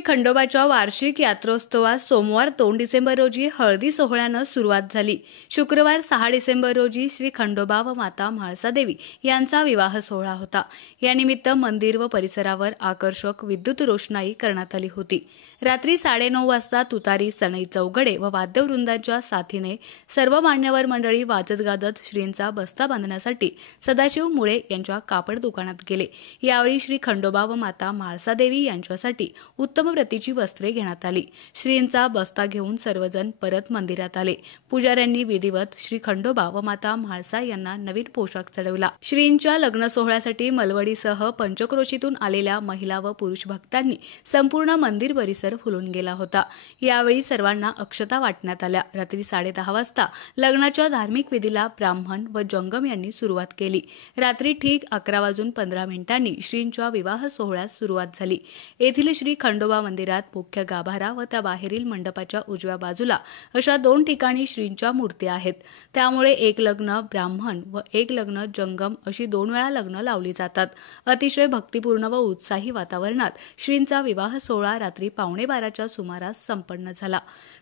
श्री खंडोबाच्या वार्षिक यात्रोत्सवास सोमवार 2 डिसेंबर रोजी हळदी सोहळ्यानं सुरुवात झाली। शुक्रवार 6 डिसेंबर रोजी श्री खंडोबा व माता म्हाळसादेवी यांचा विवाह सोहळा होता। यानिमित्त मंदिर व परिसरावर आकर्षक विद्युत रोषणाई करण्यात आली होती। रात्री 9:30 वाजता तुतारी, सनई चौघडे व वाद्यवृंदांच्या साथीने सर्व मान्यवर मंडळी वाजत गाजत श्रींचा बस्ता बांधण्यासाठी सदाशिव मुळे यांच्या कापड दुकानात गेले। यावेळी श्री खंडोबा व माता म्हाळसादेवी यांच्यासाठी उत्तम प्रतीची वस्त्रे घेण्यात आली। श्रींचा बस्ता घेऊन सर्वजण परत मंदिरात आले। पुजाऱ्यांनी विधिवत श्री खंडोबा व माता म्हाळसा यांना नवीन पोशाख चढवला। श्रींच्या लग्न सोहळ्यासाठी मलवडीसह पंचक्रोशीतून आलेल्या महिला व पुरुष भक्तांनी संपूर्ण मंदिर परिसर फुलून गेला होता। यावेळी सर्वांना अक्षता वाटण्यात आल्या। रात्री 10:30 वाजता लग्नाच्या धार्मिक विधीला ब्राह्मण व जंगम यांनी सुरुवात केली। रात्री ठीक 11:15 श्रींच्या विवाह सोहळ्यास सुरुवात झाली। येथील श्री खंडोबा मंदिरात मुख्य गाभारा व त्या बाहेरील मंडपाच्या उजव्या बाजूला अशा 2 ठिकाणी श्रींच्या मूर्त्या आहेत। त्यामुळे एक लग्न ब्राह्मण व एक लग्न जंगम अशी 2 वेळा लग्न लावली जातात। अतिशय भक्तिपूर्ण व उत्साही वातावरणात श्रींचा विवाह सोहळा रात्री 11:15च्या सुमारास संपन्न झाला।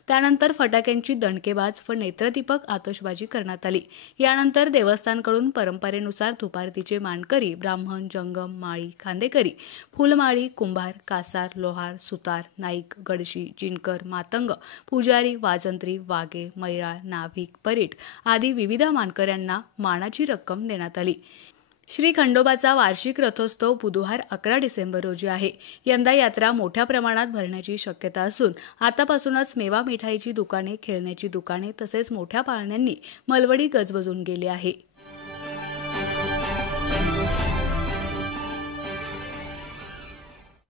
त्यानंतर फटाक्यांची दणकेबाज व नेत्रदीपक आतषबाजी करण्यात आली। यानंतर देवस्थानकडून परंपरेनुसार धुपारतीचे मानकरी ब्राह्मण, जंगम, माळी, खांदेकरी, फुलमाळी, कुंभार, कासार, लोहार, सुतार, नाईक, गडशी, जिनकर, मातंग, पुजारी, वाजंत्री, वागे, मैराळ, नाभिक, परीट आदी विविध मानकऱ्यांना मानाची रक्कम देण्यात आली। श्री खंडोबाचा वार्षिक रथोत्सव बुधवार 11 डिसेंबर रोजी आहे। यंदा यात्रा मोठ्या प्रमाणात भरण्याची शक्यता असून आतापासूनच मेवा मिठाईची दुकाने, खेळण्याची दुकाने तसेच मोठ्या पाळण्यांनी मलवडी गजबजून गेली आहे।